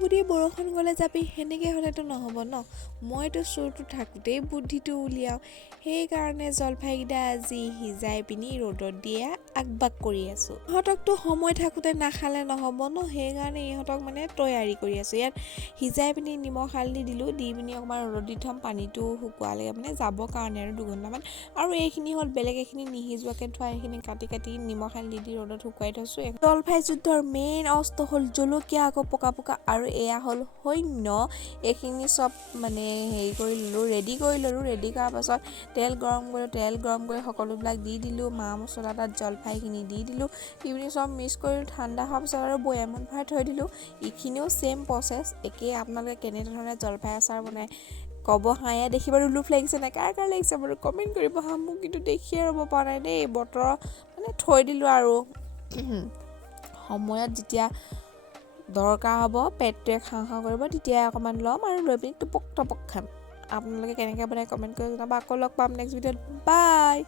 বুদ্ধি বৰষুণ গ'লে যাবি, সেনেকৈ হ'লেতো নহ'ব ন। মইতো চোৰটো থাকোঁতেই বুদ্ধিটো উলিয়াওঁ। সেইকাৰণে জলফাইকেইটা আজি সিজাই পিনি ৰ'দত দিয়ে আগবাগ কৰি আছোঁ। ইহঁতকতো সময় থাকোঁতে নাখালে নহ'ব ন, সেইকাৰণে ইহঁতক মানে তৈয়াৰী কৰি আছোঁ। ইয়াত সিজাই পিনি নিমখ হালধি দিলোঁ, দি পিনি অকণমান ৰ'দত দি থ'ম, পানীটো শুকোৱালৈকে মানে যাবৰ কাৰণে আৰু 2 ঘণ্টামান। আৰু এইখিনি হ'ল বেলেগ এইখিনি নিসিজোৱাকৈ থোৱা, এইখিনি কাটি কাটি নিমখ হালধি দি ৰ'দত শুকুৱাই থৈছোঁ। জলফাই যুদ্ধৰ মেইন অস্ত্ৰ হ'ল জলকীয়া, আকৌ পকা আৰু এয়া হ'ল সৈন্য। এইখিনি চব মানে হেৰি কৰি ল'লোঁ, ৰেডি কৰি ল'লোঁ। ৰেডি কৰাৰ পাছত তেল গৰম কৰি সকলোবিলাক দি দিলোঁ। মা মছলা তাত জলফাইখিনি দি দিলোঁ, দি পিনি চব মিক্স কৰি ঠাণ্ডা হোৱাৰ পাছত আৰু বৈয়ামত ভৰাই থৈ দিলোঁ। এইখিনিও ছেইম প্ৰচেছ, একেই। আপোনালোকে কেনেধৰণে জলফাই আচাৰ বনায় ক'ব হা। এয়া দেখি বাৰু লোভ লাগিছে নাই, কাৰ লাগিছে বাৰু কমেণ্ট কৰিব হা। মোক কিন্তু দেখিয়ে ৰ'ব পৰা নাই দেই, বতৰ মানে থৈ দিলোঁ আৰু সময়ত যেতিয়া দৰকাৰ হ'ব, পেটটোৱে খাওঁ কৰিব, তেতিয়াই অকণমান ল'ম আৰু লৈ পিনি টপক খাম। আপোনালোকে কেনেকৈ বনায় কমেণ্ট কৰি জনাব। আকৌ লগ পাম নেক্সট ভিডিঅ'ত। বাই।